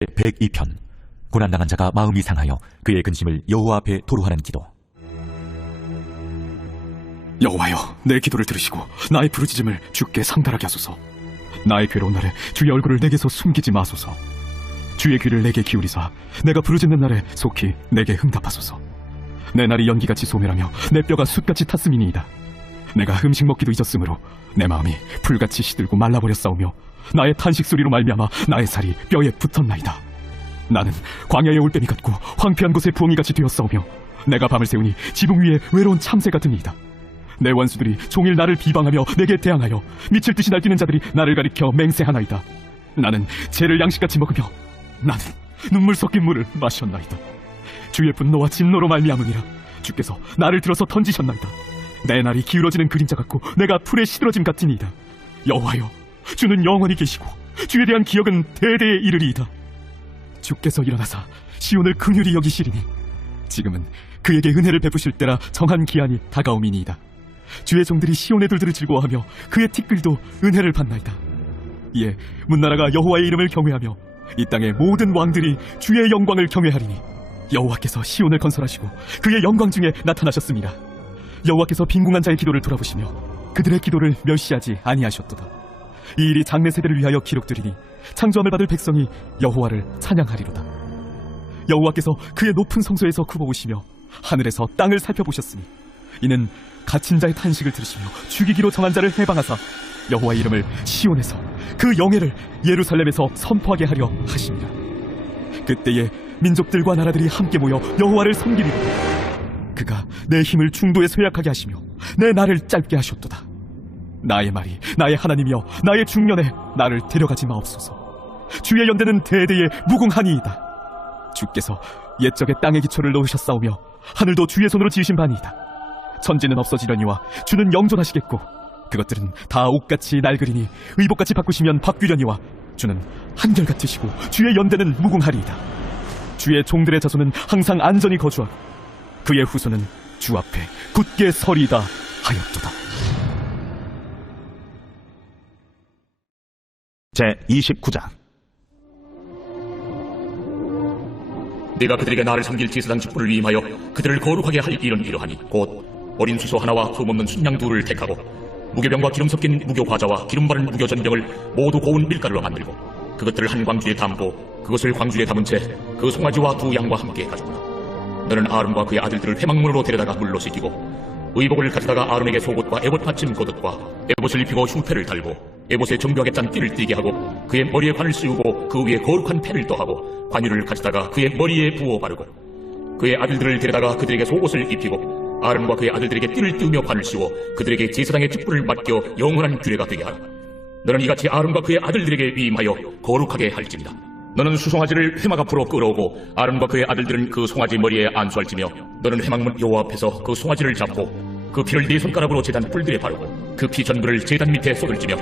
제102편 고난당한 자가 마음이 상하여 그의 근심을 여호와 앞에 토로하는 기도. 여호와여, 내 기도를 들으시고 나의 부르짖음을 주께 상달하게 하소서. 나의 괴로운 날에 주의 얼굴을 내게서 숨기지 마소서. 주의 귀를 내게 기울이사 내가 부르짖는 날에 속히 내게 응답하소서. 내 날이 연기같이 소멸하며 내 뼈가 숯같이 탔음이니이다. 내가 음식 먹기도 잊었으므로 내 마음이 풀같이 시들고 말라버렸사오며 나의 탄식 소리로 말미암아 나의 살이 뼈에 붙었나이다. 나는 광야의 올빼미 같고 황폐한 곳의 부엉이같이 되었사오며 내가 밤을 새우니 지붕 위에 외로운 참새 같으니이다. 내 원수들이 종일 나를 비방하며 내게 대항하여 미칠 듯이 날뛰는 자들이 나를 가리켜 맹세하나이다. 나는 죄를 양식같이 먹으며 나는 눈물 섞인 물을 마셨나이다. 주의 분노와 진노로 말미암으니라. 주께서 나를 들어서 던지셨나이다. 내 날이 기울어지는 그림자 같고 내가 풀에 시들어짐 같으니이다. 여호와여, 주는 영원히 계시고 주에 대한 기억은 대대에 이르리이다. 주께서 일어나사 시온을 긍휼히 여기시리니 지금은 그에게 은혜를 베푸실 때라 정한 기한이 다가오미니이다. 주의 종들이 시온의 돌들을 즐거워하며 그의 티끌도 은혜를 받나이다. 이에 문나라가 여호와의 이름을 경외하며 이 땅의 모든 왕들이 주의 영광을 경외하리니 여호와께서 시온을 건설하시고 그의 영광 중에 나타나셨습니다. 여호와께서 빈궁한 자의 기도를 돌아보시며 그들의 기도를 멸시하지 아니하셨도다. 이 일이 장래 세대를 위하여 기록되리니 창조함을 받을 백성이 여호와를 찬양하리로다. 여호와께서 그의 높은 성소에서 굽어보시며 하늘에서 땅을 살펴보셨으니 이는 갇힌 자의 탄식을 들으시며 죽이기로 정한 자를 해방하사 여호와의 이름을 시온에서 그 영예를 예루살렘에서 선포하게 하려 하십니다. 그때에 민족들과 나라들이 함께 모여 여호와를 섬기리로다. 그가 내 힘을 중도에 쇠약하게 하시며 내 날을 짧게 하셨도다. 나의 말이 나의 하나님이여 나의 중년에 나를 데려가지 마옵소서. 주의 연대는 대대에 무궁하니이다. 주께서 옛적에 땅의 기초를 놓으셨사오며 하늘도 주의 손으로 지으신 바니이다. 천지는 없어지려니와 주는 영존하시겠고 그것들은 다 옷같이 낡으리니 의복같이 바꾸시면 바뀌려니와 주는 한결같으시고 주의 연대는 무궁하리이다. 주의 종들의 자손은 항상 안전히 거주하고 그의 후손은 주 앞에 굳게 서리이다 하였도다. 제29장 네가 그들에게 나를 섬길 제사장 직분을 위임하여 그들을 거룩하게 할 일은 이러하니 곧 어린 수소 하나와 흠없는 순양 둘을 택하고 무교병과 기름 섞인 무교과자와 기름 바른 무교전병을 모두 고운 밀가루로 만들고 그것들을 한 광주에 담고 그것을 광주에 담은 채 그 송아지와 두 양과 함께 가져오라. 너는 아론과 그의 아들들을 회막문으로 데려다가 물로 씻기고 의복을 가져다가 아론에게 속옷과 에봇 받침 겉옷과 에봇을 입히고 흉패를 달고 에봇에 정교하게 짠 띠를 띠게 하고 그의 머리에 관을 씌우고 그 위에 거룩한 펜을 떠하고 관유를 가져다가 그의 머리에 부어 바르고 그의 아들들을 데려다가 그들에게 속옷을 입히고 아론과 그의 아들들에게 띠를 띠우며 관을 씌워 그들에게 제사장의 직분을 맡겨 영원한 규례가 되게 하라. 너는 이같이 아론과 그의 아들들에게 위임하여 거룩하게 할지니라. 너는 수송아지를 회막 앞으로 끌어오고 아론과 그의 아들들은 그 송아지 머리에 안수할지며 너는 회막문 여호와 앞에서 그 송아지를 잡고 그 피를 네 손가락으로 제단 뿔들에 바르고 그 피 전부를 제단 밑에 쏟을지며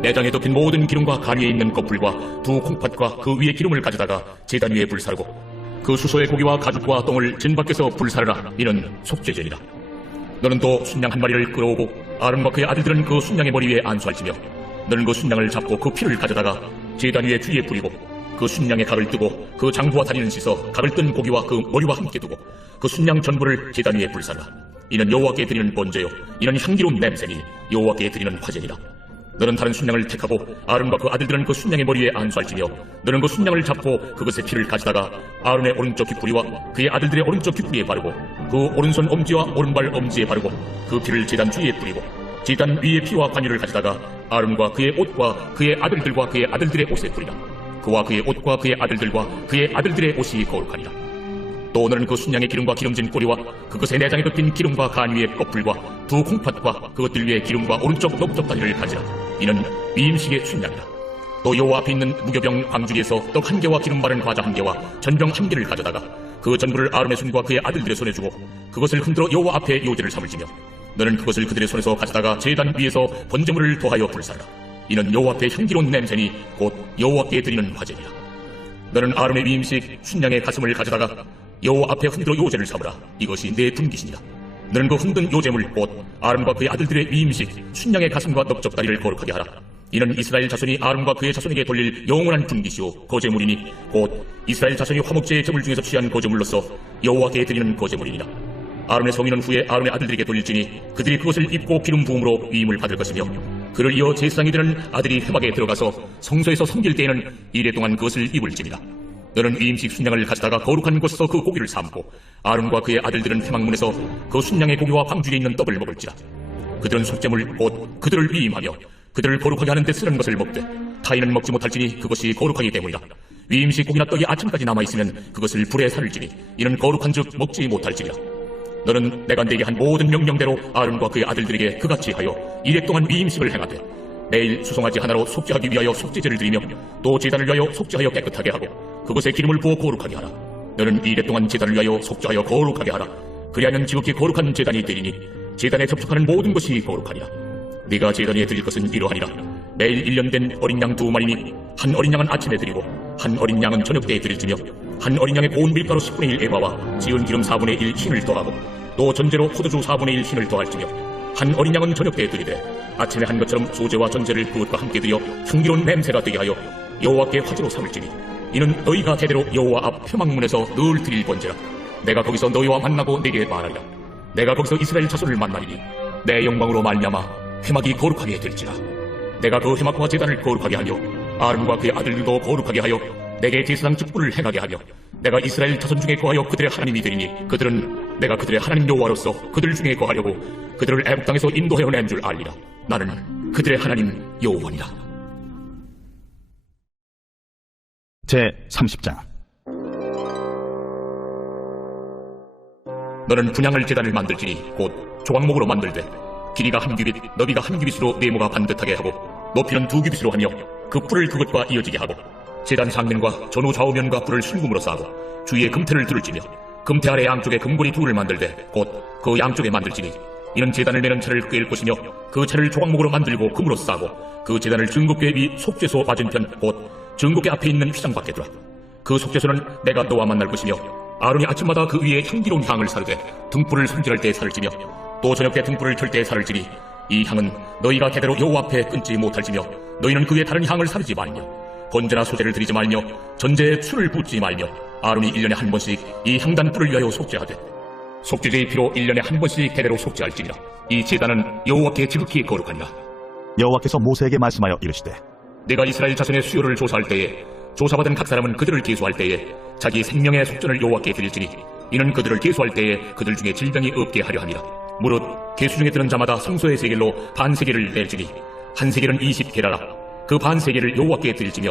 내장에 덮인 모든 기름과 간 위에 있는 껍풀과 두 콩팥과 그 위에 기름을 가져다가 제단 위에 불사르고 그 수소의 고기와 가죽과 똥을 진 밖에서 불사르라. 이는 속죄제니라. 너는 또 순양 한 마리를 끌어오고 아론과 그의 아들들은 그 순양의 머리 위에 안수할지며 너는 그 순양을 잡고 그 피를 가져다가 제단 위에 주위에 뿌리고 그 순양의 각을 뜨고 그 장부와 다리는 씻어 각을 뜬 고기와 그 머리와 함께 두고 그 순양 전부를 제단 위에 불사르라. 이는 여호와께 드리는 번제요 이는 향기로운 냄새니 여호와께 드리는 화제니라. 너는 다른 순양을 택하고 아론과 그 아들들은 그 순양의 머리에 안수할지며 너는 그 순양을 잡고 그것의 피를 가져다가 아론의 오른쪽 귓부리와 그의 아들들의 오른쪽 귓부리에 바르고 그 오른손 엄지와 오른발 엄지에 바르고 그 피를 제단 주위에 뿌리고 제단 위에 피와 관유를 가져다가 아론과 그의 옷과 그의 아들들과 그의 아들들의 옷에 뿌리라. 그와 그의 옷과 그의 아들들과 그의 아들들의 옷이 거룩하니라. 또 너는 그 순양의 기름과 기름진 꼬리와 그것의 내장에 덮인 기름과 간 위의 껍질과 두 콩팥과 그것들 위에 기름과 오른쪽 넓적다리를 가지라. 이는 위임식의 순양이라. 또 여호와 앞에 있는 무교병 광주리에서 떡 한 개와 기름 바른 과자 한 개와 전병 한 개를 가져다가 그 전부를 아론의 손과 그의 아들들의 손에 주고 그것을 흔들어 여호와 앞에 요제를 삼을지며 너는 그것을 그들의 손에서 가져다가 제단 위에서 번제물을 더하여 불사르라. 이는 여호와 앞에 향기로운 냄새니 곧 여호와께 드리는 화제니라. 너는 아론의 위임식 순양의 가슴을 가져다가 여호와 앞에 흔들어 요제를 삼으라. 이것이 내 분깃이니라. 너는 그 흔든 요제물 곧 아론과 그의 아들들의 위임식 순양의 가슴과 넓적다리를 거룩하게 하라. 이는 이스라엘 자손이 아론과 그의 자손에게 돌릴 영원한 분깃이요 거제물이니 곧 이스라엘 자손이 화목제의 제물 중에서 취한 거제물로서 여호와께 드리는 거제물이니라. 아론의 성인은 후에 아론의 아들들에게 돌릴지니 그들이 그것을 입고 기름 부음으로 위임을 받을 것이며 그를 이어 제사장이 되는 아들이 회막에 들어가서 성소에서 섬길 때에는 이래 동안 그것을 입을지니라. 너는 위임식 순양을 가져다가 거룩한 곳에서 그 고기를 삶고 아론과 그의 아들들은 회막문에서 그 순양의 고기와 방주에 있는 떡을 먹을지라. 그들은 속죄물 곧 그들을 위임하며 그들을 거룩하게 하는 데 쓰는 것을 먹되 타인은 먹지 못할지니 그것이 거룩하기 때문이라. 위임식 고기나 떡이 아침까지 남아있으면 그것을 불에 살을지니 이는 거룩한 즉 먹지 못할지니라. 너는 내가 네게 한 모든 명령대로 아론과 그의 아들들에게 그같이 하여 이래 동안 위임식을 행하되 매일 수송아지 하나로 속죄하기 위하여 속죄제를 드리며 또 제단을 위하여 속죄하여 깨끗하게 하고 그것에 기름을 부어 거룩하게 하라. 너는 이래 동안 제단을 위하여 속죄하여 거룩하게 하라. 그리하면 지극히 거룩한 제단이 되리니 제단에 접촉하는 모든 것이 거룩하니라. 네가 제단에 드릴 것은 이러하니라. 매일 1년 된 어린 양 2마리니 한 어린 양은 아침에 드리고 한 어린 양은 저녁 때에 드릴지며 한 어린 양의 고운 밀가루 10분의 1 에바와 지은 기름 4분의 1 흰을 더하고 또 전제로 포도주 4분의 1 흰을 더할지며 한 어린 양은 저녁 때에 드리되 아침에 한 것처럼 소제와 전제를 그것과 함께 드려 향기로운 냄새가 되게 하여 여호와께 화제로 삼을지니 이는 너희가 대대로 여호와 앞 회막문에서 늘 드릴 번제라. 내가 거기서 너희와 만나고 네게 말하리라. 내가 거기서 이스라엘 자손을 만나리니 내 영광으로 말미암아 회막이 거룩하게 될지라. 내가 그 회막과 제단을 거룩하게 하며 아론과 그의 아들들도 거룩하게 하여 내게 제사장 직분을 행하게 하며 내가 이스라엘 자손 중에 거하여 그들의 하나님이 되리니 그들은 내가 그들의 하나님 여호와로서 그들 중에 거하려고 그들을 애굽 땅에서 인도하여 낸 줄 알리라. 나는 그들의 하나님 여호와니라. 제30장 너는 분향할 제단을 만들지니 곧 조각목으로 만들되 길이가 한 규빗 너비가 한 규빗으로 네모가 반듯하게 하고 높이는 2규빗으로 하며 그 뿔을 그것과 이어지게 하고 제단 상면과 전후 좌우면과 뿔을 순금으로 싸고 주위에 금태를 두를지며 금태 아래 양쪽에 금고리 2를 만들되 곧 그 양쪽에 만들지니 이는 제단을 매는 채를 꿰일 것이며 그 채를 조각목으로 만들고 금으로 싸고 그 제단을 증거궤 위 속죄소 맞은편 곧 증거궤 앞에 있는 휘장 밖에 두라. 그 속죄소는 내가 너와 만날 것이며 아론이 아침마다 그 위에 향기로운 향을 사르되 등불을 손질할 때 사를지며 또 저녁 때 등불을 켤 때 사를지니 이 향은 너희가 대대로 여호와 앞에 끊지 못할지며 너희는 그 위에 다른 향을 사르지 말며 번제나 소제를 드리지 말며 전제에 술을 붓지 말며 아론이 1년에 한 번씩 이 향단불을 위하여 속죄하되 속죄제의 피로 1년에 한 번씩 대대로 속죄할지니라. 이 제단은 여호와께 지극히 거룩하니라. 여호와께서 모세에게 말씀하여 이르시되 내가 이스라엘 자손의 수요를 조사할 때에 조사받은 각 사람은 그들을 계수할 때에 자기 생명의 속전을 여호와께 드릴지니 이는 그들을 계수할 때에 그들 중에 질병이 없게 하려 함이라. 무릇 계수 중에 드는 자마다 성소의 세겔로 반세겔을 낼지니 한 세겔은 20게라라. 그 반세겔을 여호와께 드릴지며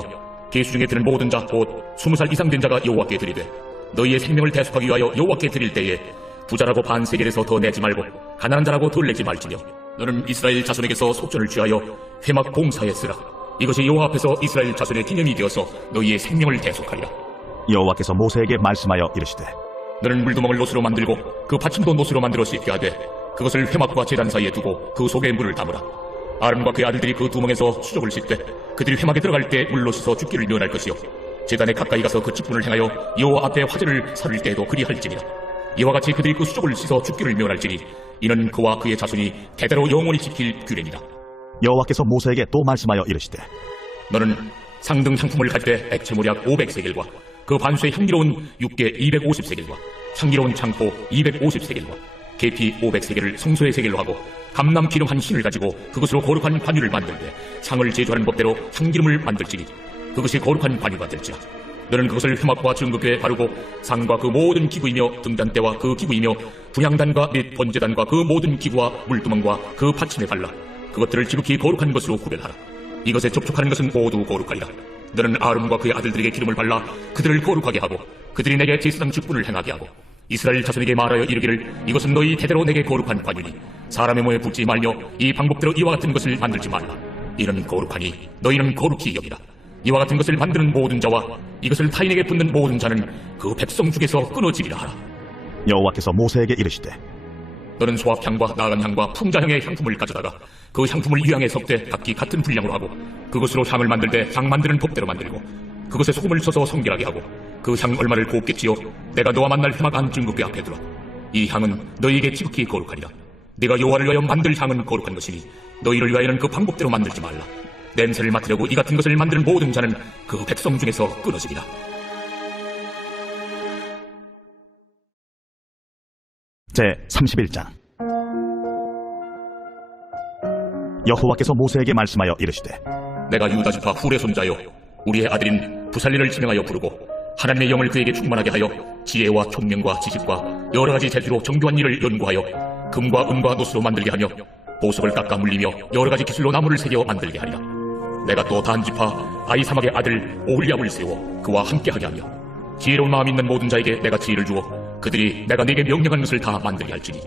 계수 중에 드는 모든 자 곧 20살 이상 된 자가 여호와께 드리되 너희의 생명을 대속하기 위하여 여호와께 드릴 때에 부자라고 반세겔에서 더 내지 말고 가난한 자라고 덜 내지 말지며 너는 이스라엘 자손에게서 속전을 취하여 회막 봉사에 쓰라. 이것이 여호와 앞에서 이스라엘 자손의 기념이 되어서 너희의 생명을 대속하리라. 여호와께서 모세에게 말씀하여 이르시되 너는 물두멍을 노스로 만들고 그 받침도 노스로 만들어 씻게 하되 그것을 회막과 제단 사이에 두고 그 속에 물을 담으라. 아론과 그의 아들들이 그 두멍에서 수족을 씻되 그들이 회막에 들어갈 때 물로 씻어 죽기를 면할 것이요 제단에 가까이 가서 그 직분을 행하여 여호와 앞에 화제를 사를 때에도 그리할지니라. 이와 같이 그들이 그 수족을 씻어 죽기를 면할지니 이는 그와 그의 자손이 대대로 영원히 지킬 규례니라. 여호와께서 모세에게 또 말씀하여 이르시되 너는 상등 향품을 갈 때 액체모략 500세겔과 그 반수의 향기로운 육개 250세겔과 향기로운 창포 250세겔과 계피 500세겔을 성소의 세겔로 하고 감람 기름 한 흰을 가지고 그것으로 거룩한 관유를 만들되 상을 제조하는 법대로 향기름을 만들지니 그것이 거룩한 관유가 될지라. 너는 그것을 회막과 증거궤에 바르고 상과 그 모든 기구이며 등잔대와 그 기구이며 분향단과 및 번제단과 그 모든 기구와 물두멍과 그 받침에 발라 그것들을 지극히 거룩한 것으로 구별하라. 이것에 접촉하는 것은 모두 거룩하리라. 너는 아론과 그의 아들들에게 기름을 발라 그들을 거룩하게 하고 그들이 내게 제사장 직분을 행하게 하고 이스라엘 자손에게 말하여 이르기를 이것은 너희 대대로 내게 거룩한 관유니 사람의 몸에 붙지 말며 이 방법대로 이와 같은 것을 만들지 말라. 이는 거룩하니 너희는 거룩히 여기라. 이와 같은 것을 만드는 모든 자와 이것을 타인에게 붙는 모든 자는 그 백성 중에서 끊어지리라 하라. 여호와께서 모세에게 이르시되 너는 소합향과 나간 향과 풍자향의 향품을 가져다가 그 향품을 유향에 섞되 각기 같은 분량으로 하고 그것으로 향을 만들 때 향 만드는 법대로 만들고 그것에 소금을 써서 성결하게 하고 그 향 얼마를 곱게 찌어 내가 너와 만날 회막 안 증거궤 앞에 두라. 이 향은 너희에게 지극히 거룩하리라. 네가 여호와를 위하여 만들 향은 거룩한 것이니 너희를 위하여는 그 방법대로 만들지 말라. 냄새를 맡으려고 이 같은 것을 만드는 모든 자는 그 백성 중에서 끊어지리라. 제 31장. 여호와께서 모세에게 말씀하여 이르시되 내가 유다 지파 훌의 손자요 우리의 아들인 부살리를 지명하여 부르고 하나님의 영을 그에게 충만하게 하여 지혜와 총명과 지식과 여러 가지 재주로 정교한 일을 연구하여 금과 은과 노스로 만들게 하며 보석을 깎아 물리며 여러 가지 기술로 나무를 새겨 만들게 하리라. 내가 또 단 지파 아이사막의 아들 오홀리압을 세워 그와 함께하게 하며 지혜로운 마음 있는 모든 자에게 내가 지혜를 주어 그들이 내가 네게 명령한 것을 다 만들게 할지니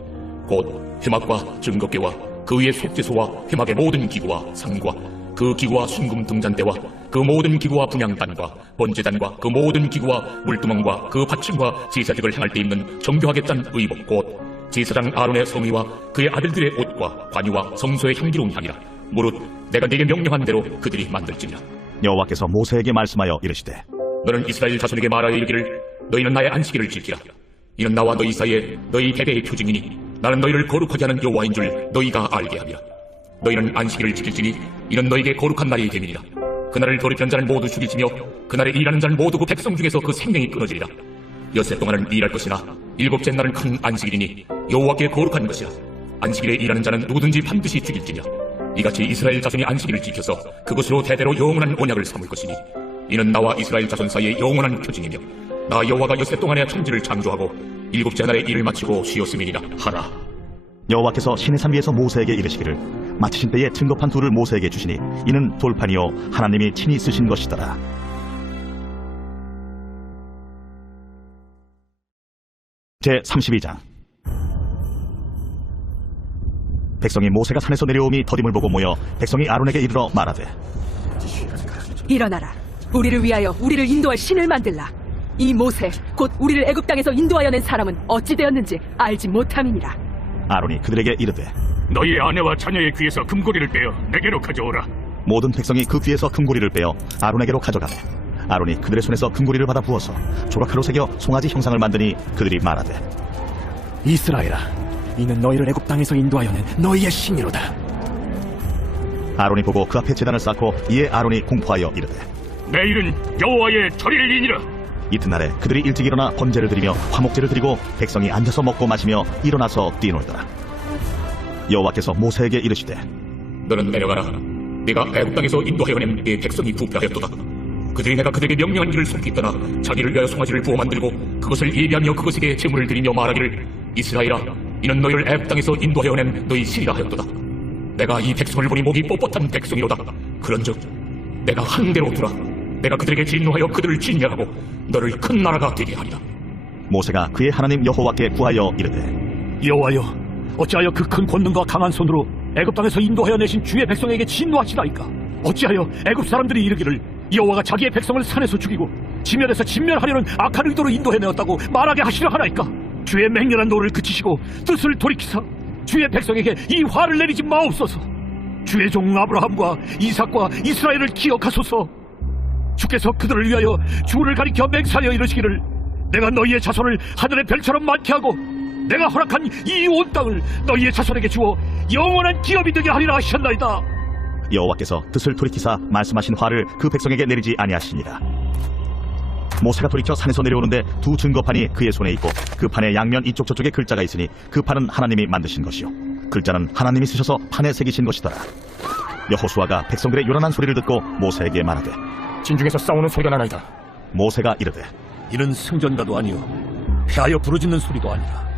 곧 회막과 증거궤와 그 위에 속죄소와 회막의 모든 기구와 상과 그 기구와 순금 등잔대와 그 모든 기구와 분향단과 번제단과 그 모든 기구와 물두멍과 그 받침과 제사직을 행할 때 입는 정교하게 짠 의복 곧 제사장 아론의 성의와 그의 아들들의 옷과 관유와 성소의 향기로운 향이라. 무릇 내가 네게 명령한 대로 그들이 만들지니라. 여호와께서 모세에게 말씀하여 이르시되 너는 이스라엘 자손에게 말하여 이르기를 너희는 나의 안식일을 지키라. 이는 나와 너희 사이에 너희 대대의 표징이니 나는 너희를 거룩하게 하는 여호와인 줄 너희가 알게 하리라. 너희는 안식일을 지킬지니 이는 너희에게 거룩한 날이 됨이니라. 그날을 돌이편 자는 모두 죽이지며 그날에 일하는 자는 모두 그 백성 중에서 그 생명이 끊어지리라. 엿새 동안은 일할 것이나 일곱째 날은 큰 안식일이니 여호와께 거룩한 것이라. 안식일에 일하는 자는 누구든지 반드시 죽일지니라. 이같이 이스라엘 자손이 안식일을 지켜서 그것으로 대대로 영원한 언약을 삼을 것이니 이는 나와 이스라엘 자손 사이의 영원한 표징이며 나 여호와가 엿새 동안에 천지를 창조하고 일곱째 날에 일을 마치고 쉬었음이니라 하라. 여호와께서 시내 산 위에서 모세에게 이르시기를 마치신 때에 증거판 둘을 모세에게 주시니 이는 돌판이요 하나님이 친히 쓰신 것이더라. 제 32장. 백성이 모세가 산에서 내려오미 더딤을 보고 모여 백성이 아론에게 이르러 말하되 일어나라. 우리를 위하여 우리를 인도할 신을 만들라. 이 모세 곧 우리를 애굽 땅에서 인도하여 낸 사람은 어찌 되었는지 알지 못함이니라. 아론이 그들에게 이르되 너희의 아내와 자녀의 귀에서 금고리를 빼어 내게로 가져오라. 모든 백성이 그 귀에서 금고리를 빼어 아론에게로 가져가매 아론이 그들의 손에서 금고리를 받아 부어서 조각하로 새겨 송아지 형상을 만드니 그들이 말하되 이스라엘아, 이는 너희를 애굽 땅에서 인도하여 낸 너희의 신이로다. 아론이 보고 그 앞에 제단을 쌓고 이에 아론이 공포하여 이르되 내일은 여호와의 절일이니라. 이튿날에 그들이 일찍 일어나 번제를 드리며 화목제를 드리고 백성이 앉아서 먹고 마시며 일어나서 뛰놀더라. 여호와께서 모세에게 이르시되 너는 내려가라. 네가 애굽 땅에서 인도하여 낸 네 백성이 부패하였도다. 그들이 내가 그들에게 명령한 일을 숨기 떠나 자기를 위하여 송아지를 부어 만들고 그것을 예비하며 그것에게 제물을 드리며 말하기를 이스라엘아, 이는 너희를 애굽 땅에서 인도하여 낸 너희 신이라 하였도다. 내가 이 백성을 보니 목이 뻣뻣한 백성이로다. 그런즉 내가 한 대로 두라. 내가 그들에게 진노하여 그들을 진멸하고 너를 큰 나라가 되게 하리라. 모세가 그의 하나님 여호와께 구하여 이르되 여호와여, 어찌하여 그 큰 권능과 강한 손으로 애굽 땅에서 인도하여 내신 주의 백성에게 진노하시나이까? 어찌하여 애굽 사람들이 이르기를 여호와가 자기의 백성을 산에서 죽이고 지면에서 진멸하려는 악한 의도로 인도해내었다고 말하게 하시려 하나이까? 주의 맹렬한 노를 그치시고 뜻을 돌이키사 주의 백성에게 이 화를 내리지 마옵소서. 주의 종 아브라함과 이삭과 이스라엘을 기억하소서. 주께서 그들을 위하여 주를 가리켜 맹세하여 이르시기를 내가 너희의 자손을 하늘의 별처럼 많게 하고 내가 허락한 이 온 땅을 너희의 자손에게 주어 영원한 기업이 되게 하리라 하셨나이다. 여호와께서 뜻을 돌이키사 말씀하신 화를 그 백성에게 내리지 아니하시니라. 모세가 돌이켜 산에서 내려오는데 두 증거판이 그의 손에 있고 그 판의 양면 이쪽 저쪽에 글자가 있으니 그 판은 하나님이 만드신 것이요 글자는 하나님이 쓰셔서 판에 새기신 것이더라. 여호수아가 백성들의 요란한 소리를 듣고 모세에게 말하되 진중에서 싸우는 소리가 나나이다. 모세가 이르되 이는 승전가도 아니요 패하여 부르짖는 소리도 아니라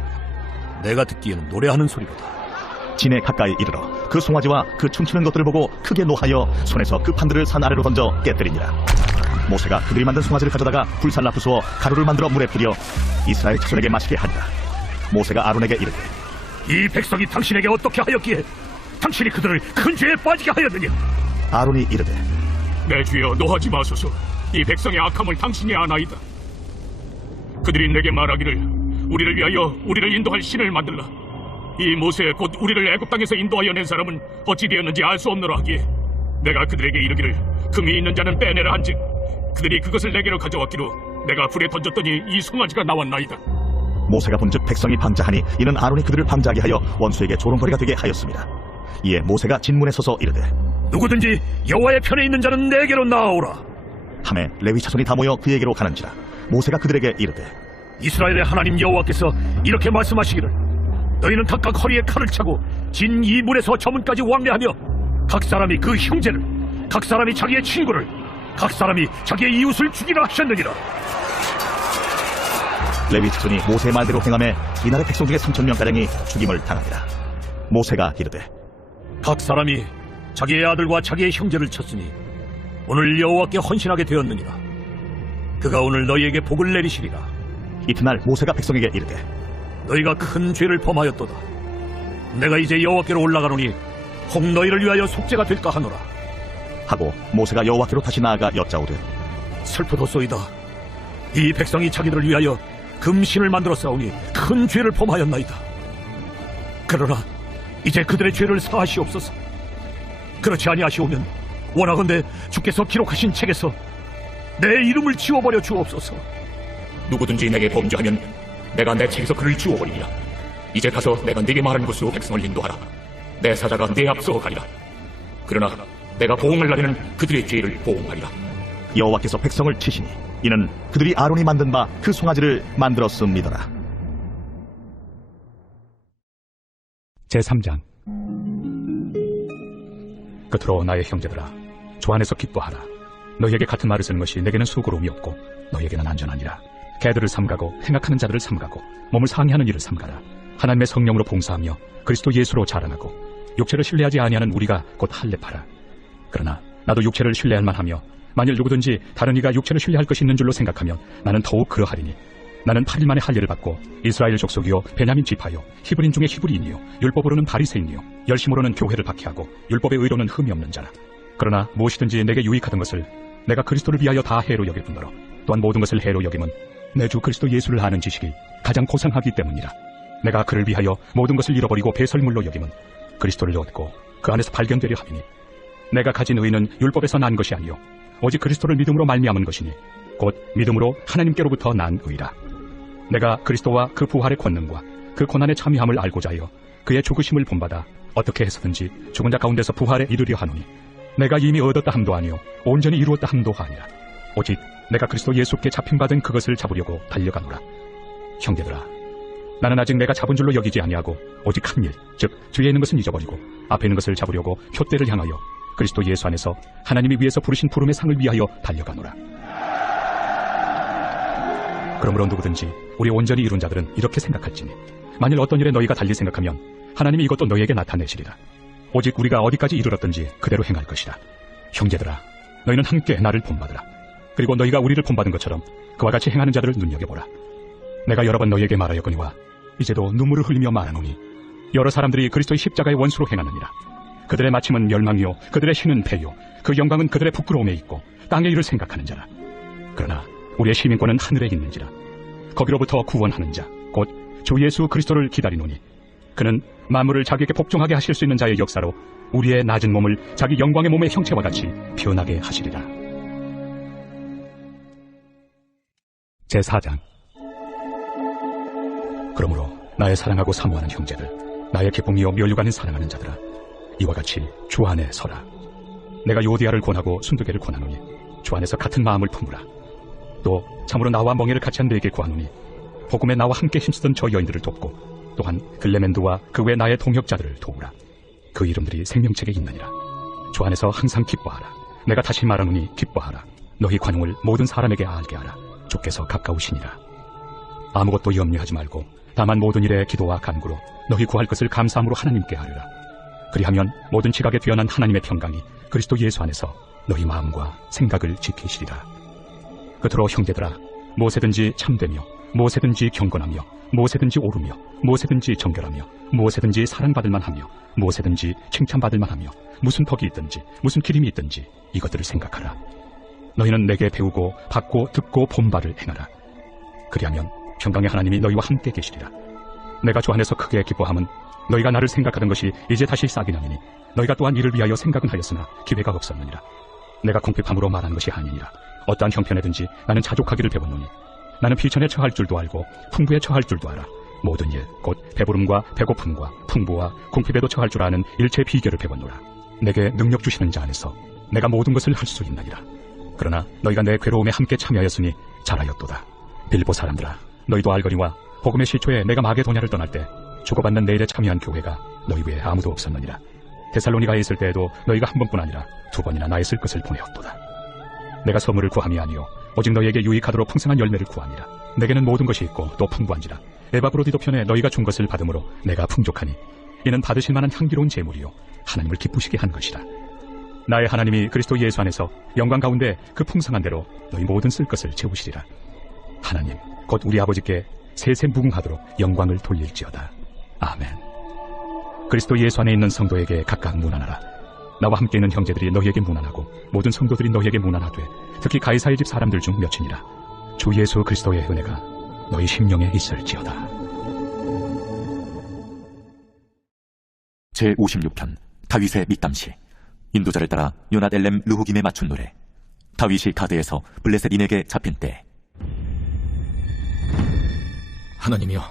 내가 듣기에는 노래하는 소리로다. 진에 가까이 이르러 그 송아지와 그 춤추는 것들을 보고 크게 노하여 손에서 그 판들을 산 아래로 던져 깨뜨리니라. 모세가 그들이 만든 송아지를 가져다가 불살라 부수어 가루를 만들어 물에 뿌려 이스라엘 자손에게 마시게 하니라. 모세가 아론에게 이르되 이 백성이 당신에게 어떻게 하였기에 당신이 그들을 큰 죄에 빠지게 하였느냐? 아론이 이르되 내 주여 노하지 마소서. 이 백성의 악함을 당신이 아나이다. 그들이 내게 말하기를 우리를 위하여 우리를 인도할 신을 만들라. 이 모세 곧 우리를 애굽 땅에서 인도하여 낸 사람은 어찌 되었는지 알 수 없노라 하기에 내가 그들에게 이르기를 금이 있는 자는 빼내라 한즉 그들이 그것을 내게로 가져왔기로 내가 불에 던졌더니 이 송아지가 나왔나이다. 모세가 본즉 백성이 방자하니 이는 아론이 그들을 방자하게 하여 원수에게 조롱거리가 되게 하였습니다. 이에 모세가 진문에 서서 이르되 누구든지 여호와의 편에 있는 자는 내게로 나아오라. 하매 레위 자손이 다 모여 그에게로 가는지라. 모세가 그들에게 이르되 이스라엘의 하나님 여호와께서 이렇게 말씀하시기를 너희는 각각 허리에 칼을 차고 진 이 문에서 저 문까지 왕래하며 각 사람이 그 형제를, 각 사람이 자기의 친구를, 각 사람이 자기의 이웃을 죽이라 하셨느니라. 레위 자손이 모세의 말대로 행하매 이날의 백성 중에 3,000명가량이 죽임을 당하니라. 모세가 이르되 각 사람이 자기의 아들과 자기의 형제를 쳤으니 오늘 여호와께 헌신하게 되었느니라. 그가 오늘 너희에게 복을 내리시리라. 이튿날 모세가 백성에게 이르되 너희가 큰 죄를 범하였도다. 내가 이제 여호와께로 올라가노니 혹 너희를 위하여 속죄가 될까 하노라. 하고 모세가 여호와께로 다시 나아가 여짜오되 슬프도소이다. 이 백성이 자기들을 위하여 금신을 만들어 싸우니 큰 죄를 범하였나이다. 그러나 이제 그들의 죄를 사하시옵소서. 그렇지 아니하시오면 원하건대 주께서 기록하신 책에서 내 이름을 지워버려 주옵소서. 누구든지 내게 범죄하면 내가 내 책에서 그를 지워버리리라. 이제 가서 내가 네게 말한 곳으로 백성을 인도하라. 내 사자가 네 앞서 가리라. 그러나 내가 보응할 날에는 그들의 죄를 보응하리라. 여호와께서 백성을 치시니 이는 그들이 아론이 만든 바 그 송아지를 만들었음이더라. 제3장. 끝으로 나의 형제들아, 주 안에서 기뻐하라. 너희에게 같은 말을 쓰는 것이 내게는 수고로움이 없고 너희에게는 안전하니라. 개들을 삼가고 행악하는 자들을 삼가고 몸을 상해하는 일을 삼가라. 하나님의 성령으로 봉사하며 그리스도 예수로 자랑하고 육체를 신뢰하지 아니하는 우리가 곧 할례파라. 그러나 나도 육체를 신뢰할 만하며 만일 누구든지 다른 이가 육체를 신뢰할 것이 있는 줄로 생각하면 나는 더욱 그러하리니 나는 8일 만에 할례를 받고 이스라엘 족속이요 베냐민 지파요 히브리인 중에 히브리인이요 율법으로는 바리새인이요 열심으로는 교회를 박해하고 율법의 의로는 흠이 없는 자라. 그러나 무엇이든지 내게 유익하던 것을 내가 그리스도를 위하여 다 해로 여길 뿐더러 또한 모든 것을 해로 여김은 내 주 그리스도 예수를 아는 지식이 가장 고상하기 때문이라. 내가 그를 위하여 모든 것을 잃어버리고 배설물로 여김은 그리스도를 얻고 그 안에서 발견되려 하리니 내가 가진 의는 율법에서 난 것이 아니요 오직 그리스도를 믿음으로 말미암은 것이니 곧 믿음으로 하나님께로부터 난 의라. 내가 그리스도와 그 부활의 권능과 그 고난의 참여함을 알고자 하여 그의 죽으심을 본받아 어떻게 해서든지 죽은 자 가운데서 부활에 이르려 하노니 내가 이미 얻었다 함도 아니요 온전히 이루었다 함도 아니라 오직 내가 그리스도 예수께 잡힌받은 그것을 잡으려고 달려가노라. 형제들아, 나는 아직 내가 잡은 줄로 여기지 아니하고 오직 한 일, 즉 뒤에 있는 것은 잊어버리고 앞에 있는 것을 잡으려고 표대를 향하여 그리스도 예수 안에서 하나님이 위에서 부르신 부름의 상을 위하여 달려가노라. 그러므로 누구든지 우리 온전히 이룬 자들은 이렇게 생각할지니 만일 어떤 일에 너희가 달리 생각하면 하나님이 이것도 너희에게 나타내시리라. 오직 우리가 어디까지 이르렀든지 그대로 행할 것이라. 형제들아, 너희는 함께 나를 본받으라. 그리고 너희가 우리를 본받은 것처럼 그와 같이 행하는 자들을 눈여겨보라. 내가 여러 번 너희에게 말하였거니와 이제도 눈물을 흘리며 말하노니 여러 사람들이 그리스도의 십자가의 원수로 행하느니라. 그들의 마침은 멸망이요 그들의 신은 패요 그 영광은 그들의 부끄러움에 있고 땅의 일을 생각하는 자라. 그러나 우리의 시민권은 하늘에 있는지라. 거기로부터 구원하는 자 곧 주 예수 그리스도를 기다리노니 그는 만물을 자기에게 복종하게 하실 수 있는 자의 역사로 우리의 낮은 몸을 자기 영광의 몸의 형체와 같이 변하게 하시리라. 제4장. 그러므로 나의 사랑하고 사모하는 형제들, 나의 기쁨이요 멸류관을 사랑하는 자들아, 이와 같이 주 안에 서라. 내가 요디아를 권하고 순두개를 권하노니 주 안에서 같은 마음을 품으라. 또 참으로 나와 멍에를 같이 한 너에게 구하노니 복음에 나와 함께 힘쓰던 저 여인들을 돕고 또한 글레멘드와 그 외 나의 동역자들을 도우라. 그 이름들이 생명책에 있느니라. 주 안에서 항상 기뻐하라. 내가 다시 말하노니 기뻐하라. 너희 관용을 모든 사람에게 알게 하라. 주께서 가까우시니라. 아무것도 염려하지 말고 다만 모든 일에 기도와 간구로 너희 구할 것을 감사함으로 하나님께 하리라. 그리하면 모든 지각에 뛰어난 하나님의 평강이 그리스도 예수 안에서 너희 마음과 생각을 지키시리라. 끝으로 형제들아, 무엇이든지 참되며 무엇이든지 경건하며 무엇이든지 옳으며 무엇이든지 정결하며 무엇이든지 사랑받을 만하며 무엇이든지 칭찬받을 만하며 무슨 덕이 있든지 무슨 기림이 있든지 이것들을 생각하라. 너희는 내게 배우고 받고 듣고 본 바를 행하라. 그리하면 평강의 하나님이 너희와 함께 계시리라. 내가 주 안에서 크게 기뻐함은 너희가 나를 생각하던 것이 이제 다시 싹이 나니니 너희가 또한 이를 위하여 생각은 하였으나 기회가 없었느니라. 내가 궁핍함으로 말하는 것이 아니니라. 어떠한 형편에든지 나는 자족하기를 배웠노니 나는 비천에 처할 줄도 알고 풍부에 처할 줄도 알아. 모든 일, 곧 배부름과 배고픔과 풍부와 궁핍에도 처할 줄 아는 일체의 비결을 배웠노라. 내게 능력 주시는 자 안에서 내가 모든 것을 할 수 있느니라. 그러나 너희가 내 괴로움에 함께 참여하였으니 잘하였도다. 빌보 사람들아, 너희도 알거니와 복음의 시초에 내가 마게도냐를 떠날 때 주고받는 내 일에 참여한 교회가 너희 외에 아무도 없었느니라. 데살로니가에 있을 때에도 너희가 한 번뿐 아니라 2번이나 나의 쓸 것을 보내었도다. 내가 선물을 구함이 아니요 오직 너희에게 유익하도록 풍성한 열매를 구함이라. 내게는 모든 것이 있고 또 풍부한지라. 에바브로디도 편에 너희가 준 것을 받음으로 내가 풍족하니 이는 받으실 만한 향기로운 제물이요 하나님을 기쁘시게 한 것이라. 나의 하나님이 그리스도 예수 안에서 영광 가운데 그 풍성한 대로 너희 모든 쓸 것을 채우시리라. 하나님 곧 우리 아버지께 세세 무궁하도록 영광을 돌릴지어다. 아멘. 그리스도 예수 안에 있는 성도에게 각각 문안하라. 나와 함께 있는 형제들이 너희에게 문안하고 모든 성도들이 너희에게 문안하되 특히 가이사의 집 사람들 중 몇이니라. 주 예수 그리스도의 은혜가 너희 심령에 있을지어다. 제56편 다윗의 밑담시. 인도자를 따라 요낫 엘렘 르후김에 맞춘 노래. 다윗이 가드에서 블레셋인에게 잡힌 때. 하나님이여,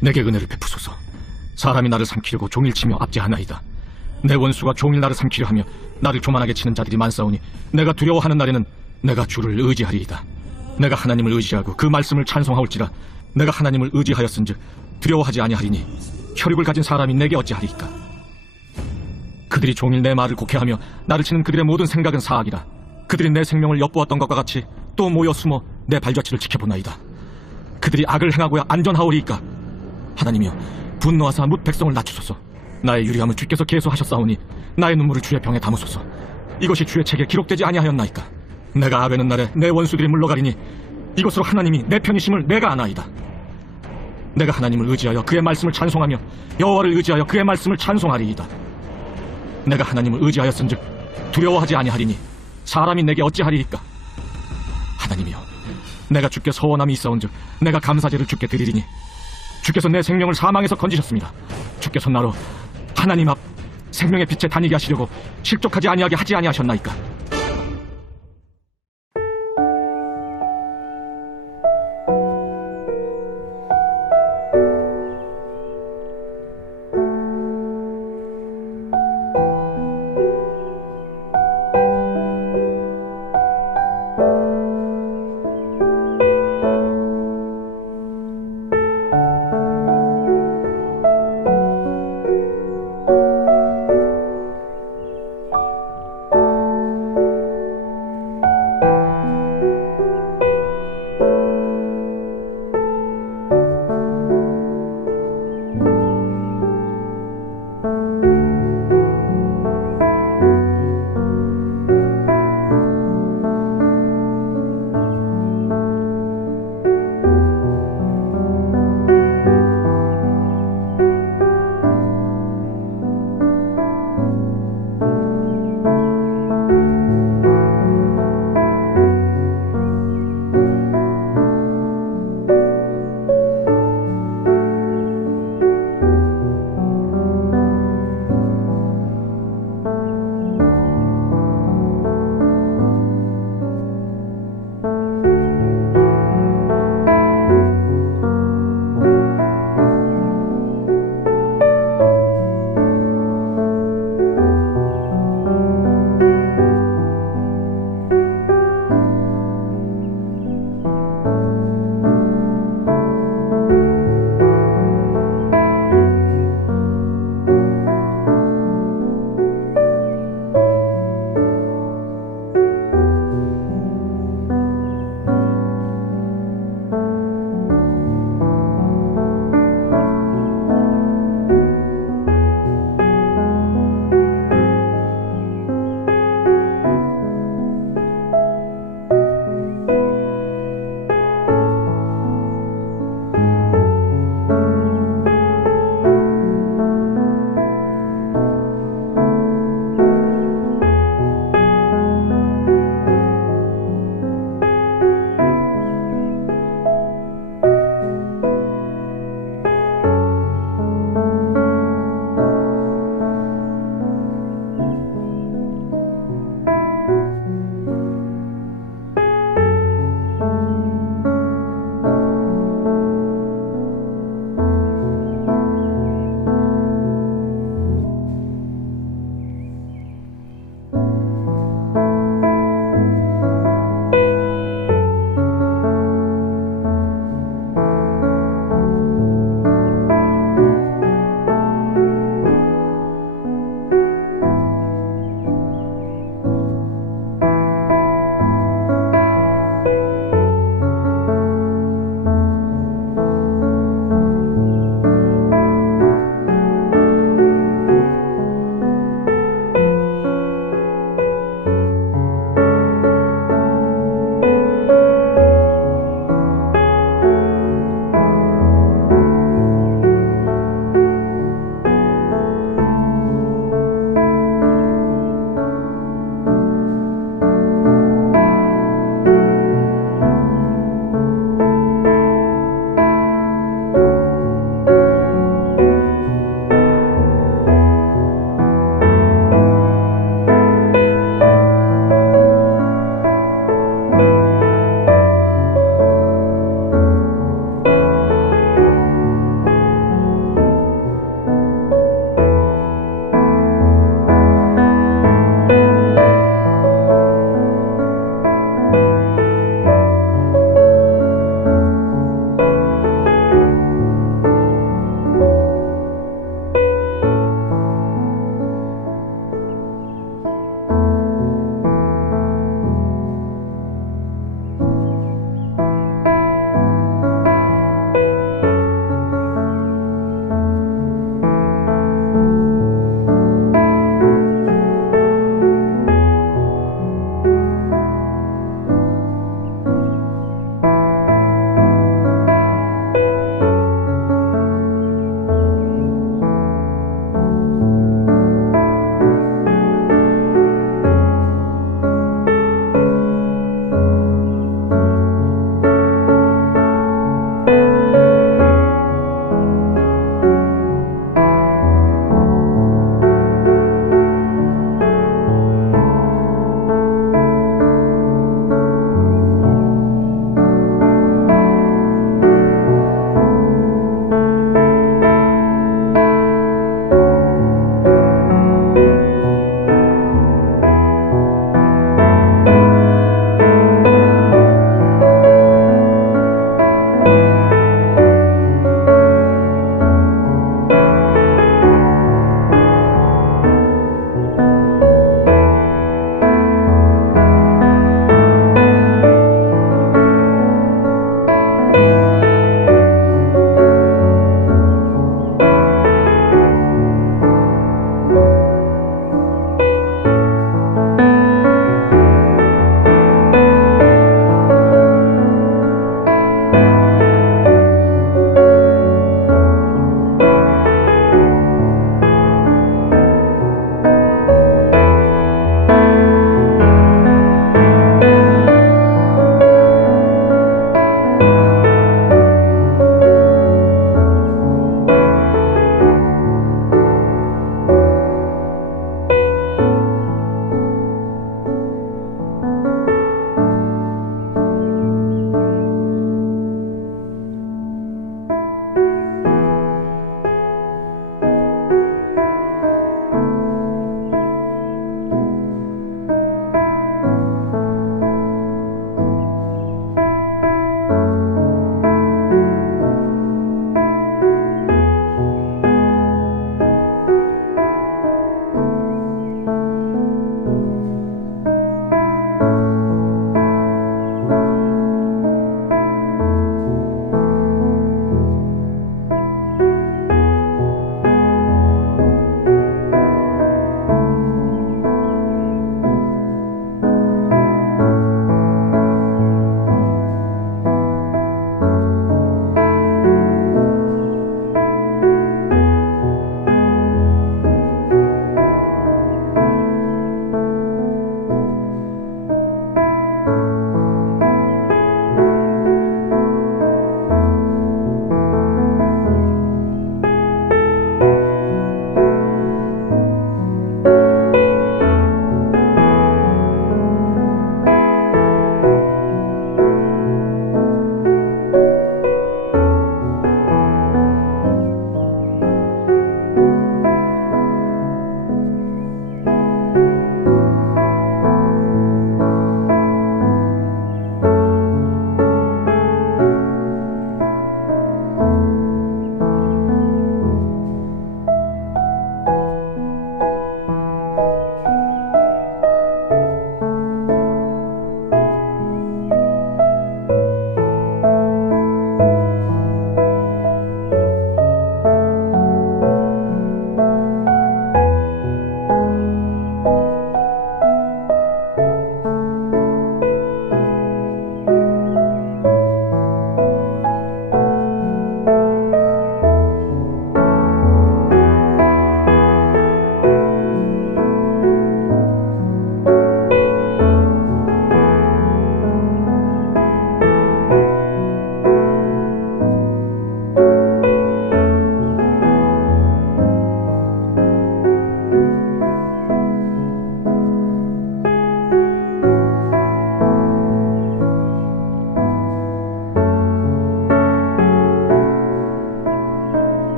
내게 은혜를 베푸소서. 사람이 나를 삼키려고 종일 치며 압제하나이다. 내 원수가 종일 나를 삼키려 하며 나를 교만하게 치는 자들이 많사오니 내가 두려워하는 날에는 내가 주를 의지하리이다. 내가 하나님을 의지하고 그 말씀을 찬송하올지라. 내가 하나님을 의지하였은즉 두려워하지 아니하리니 혈육을 가진 사람이 내게 어찌하리이까. 그들이 종일 내 말을 곡해하며 나를 치는 그들의 모든 생각은 사악이라. 그들이 내 생명을 엿보았던 것과 같이 또 모여 숨어 내 발자취를 지켜보나이다. 그들이 악을 행하고야 안전하오리이까. 하나님이여, 분노하사 뭇 백성을 낮추소서. 나의 유리함을 주께서 계수하셨사오니 나의 눈물을 주의 병에 담으소서. 이것이 주의 책에 기록되지 아니하였나이까. 내가 아뢰는 날에 내 원수들이 물러가리니 이것으로 하나님이 내 편이심을 내가 아나이다. 내가 하나님을 의지하여 그의 말씀을 찬송하며 여호와를 의지하여 그의 말씀을 찬송하리이다. 내가 하나님을 의지하였은즉 두려워하지 아니하리니 사람이 내게 어찌하리이까. 하나님이여, 내가 주께 서원함이 있어온즉 내가 감사제를 주께 드리리니 주께서 내 생명을 사망에서 건지셨습니다. 주께서 나로 하나님 앞 생명의 빛에 다니게 하시려고 실족하지 아니하게 하지 아니하셨나이까.